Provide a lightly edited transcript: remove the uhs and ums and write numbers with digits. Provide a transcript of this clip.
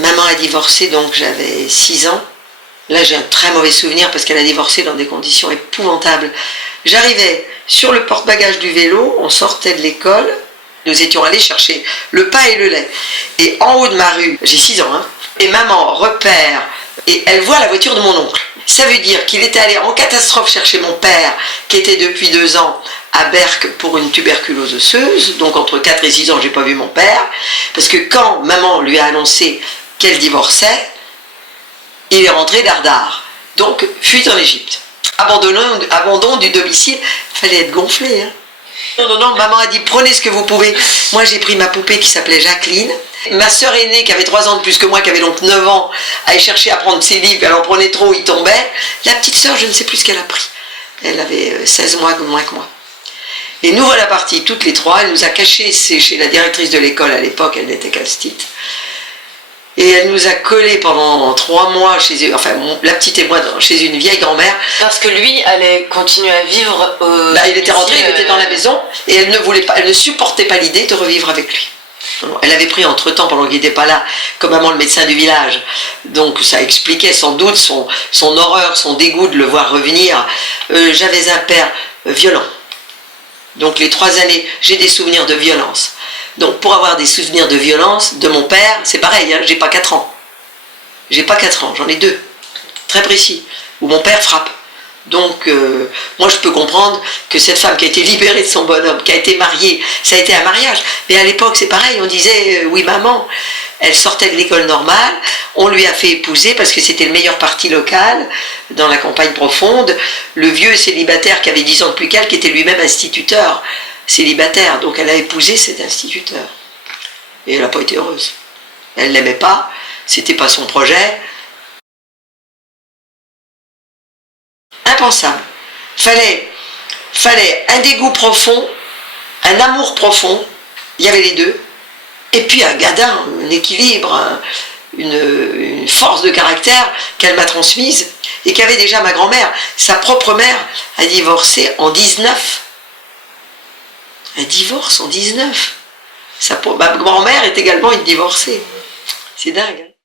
Maman a divorcé, donc j'avais 6 ans. Là, j'ai un très mauvais souvenir parce qu'elle a divorcé dans des conditions épouvantables. J'arrivais sur le porte-bagages du vélo, on sortait de l'école, nous étions allés chercher le pain et le lait. Et en haut de ma rue, j'ai 6 ans, hein, et maman repère, et elle voit la voiture de mon oncle. Ça veut dire qu'il était allé en catastrophe chercher mon père, qui était depuis 2 ans à Berck pour une tuberculose osseuse. Donc entre 4 et 6 ans, j'ai pas vu mon père. Parce que quand maman lui a annoncé qu'elle divorçait, il est rentré dardard. Donc, fuite en Égypte. Abandon du domicile, il fallait être gonflé. Hein. Non, maman a dit, prenez ce que vous pouvez. Moi, j'ai pris ma poupée qui s'appelait Jacqueline. Ma sœur aînée, qui avait 3 ans de plus que moi, qui avait donc 9 ans, allait chercher à prendre ses livres, elle en prenait trop, il tombait. La petite sœur, je ne sais plus ce qu'elle a pris. Elle avait 16 mois de moins que moi. Et nous voilà partis, toutes les trois. Elle nous a cachés chez la directrice de l'école à l'époque, elle n'était qu'à Stit. Et elle nous a collés pendant 3 mois chez eux, enfin la petite et moi, chez une vieille grand-mère. Parce que lui allait continuer à vivre il était rentré, il était dans la maison, et elle ne voulait pas, elle ne supportait pas l'idée de revivre avec lui. Elle avait pris entre-temps, pendant qu'il n'était pas là, comme maman le médecin du village. Donc ça expliquait sans doute son horreur, son dégoût de le voir revenir. J'avais un père violent. Donc les 3 années, j'ai des souvenirs de violence. Donc pour avoir des souvenirs de violence de mon père, c'est pareil, hein, j'ai pas 4 ans. J'ai pas 4 ans, j'en ai 2. Très précis. Où mon père frappe. Donc moi je peux comprendre que cette femme qui a été libérée de son bonhomme, qui a été mariée, ça a été un mariage. Mais à l'époque c'est pareil, on disait oui maman, elle sortait de l'école normale, on lui a fait épouser parce que c'était le meilleur parti local dans la campagne profonde, le vieux célibataire qui avait 10 ans de plus qu'elle, qui était lui-même instituteur célibataire, donc elle a épousé cet instituteur. Et elle n'a pas été heureuse. Elle ne l'aimait pas, c'était pas son projet. Impensable. Fallait un dégoût profond, un amour profond, il y avait les deux, et puis un gadin, un équilibre, une force de caractère qu'elle m'a transmise, et qu'avait déjà ma grand-mère. Sa propre mère a divorcé en 19. Un divorce en 19. Ma grand-mère est également une divorcée. C'est dingue.